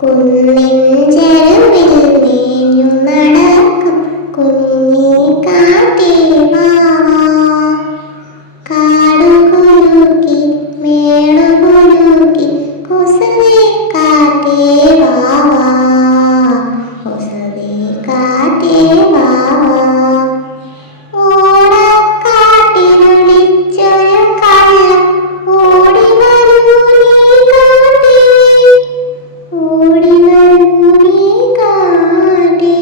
കുന്നിൻ ചെരുവിൽ നീഞ്ഞു നടക്കും കുഞ്ഞി കാറ്റേ വാ വാ. കാടുകുലുക്കി മേടുകുലുക്കി കുസൃതി കാറ്റേ വാ വാ. കുസൃതി കാറ്റേ വാ വാ. ഓടക്കാട്ടിലൊളിച്ചൊരു കള്ളൻ ഓടി വരൂ നീ കാറ്റേ. ഓടി വരൂ നീ കാറ്റേ.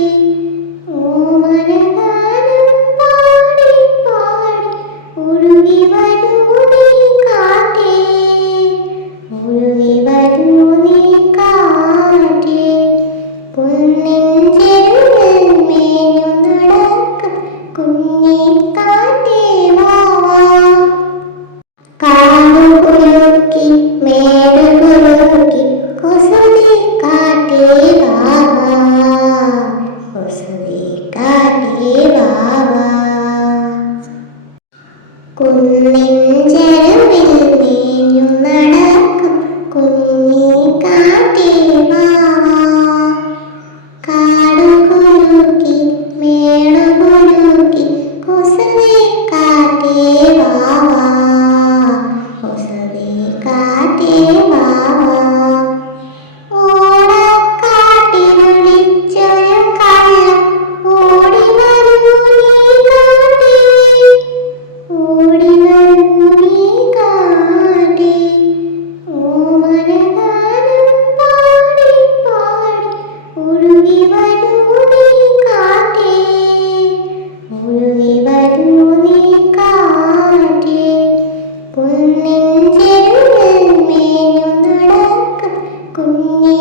ഓമനഗാനം പാടി പാടി ഒഴുകി വരൂ നീ കാറ്റേ. ഒഴുകി വരൂ നീ കാറ്റേ. കുന്നിൻ ചെരുവിൽ മേഞ്ഞു നടക്കും കുഞ്ഞി കാറ്റേ വാ വാ. കാടുകുലുക്കി മേടുകുലുക്കി കുസൃതി കാറ്റേ വാ വാ. കുസൃതി കാറ്റേ വാ വാ. കുന്നിൻ ചെരുവിൽ നീഞ്ഞു നടക്കും കുഞ്ഞി കാറ്റേ വാ വാ. കാടുകുലുക്കി മേടുകുലുക്കി കുസൃതി കാറ്റേ വാ വാ. കുസൃതി കാറ്റേ വാ വാ. ഓടക്കാട്ടിലൊളിച്ചൊരു കള്ളൻ ഓടി വരൂ നീ കാറ്റേ. ഓടി വരൂ നീ കാറ്റേ. ഓമനഗാനം പാടി പാടി ഒഴുകി വരൂ നീ കാറ്റേ. ഒഴുകി വരൂ നീ കാറ്റേ. കുന്നിൻ ചെരുവിൽ മേഞ്ഞു നടക്കും കുഞ്ഞി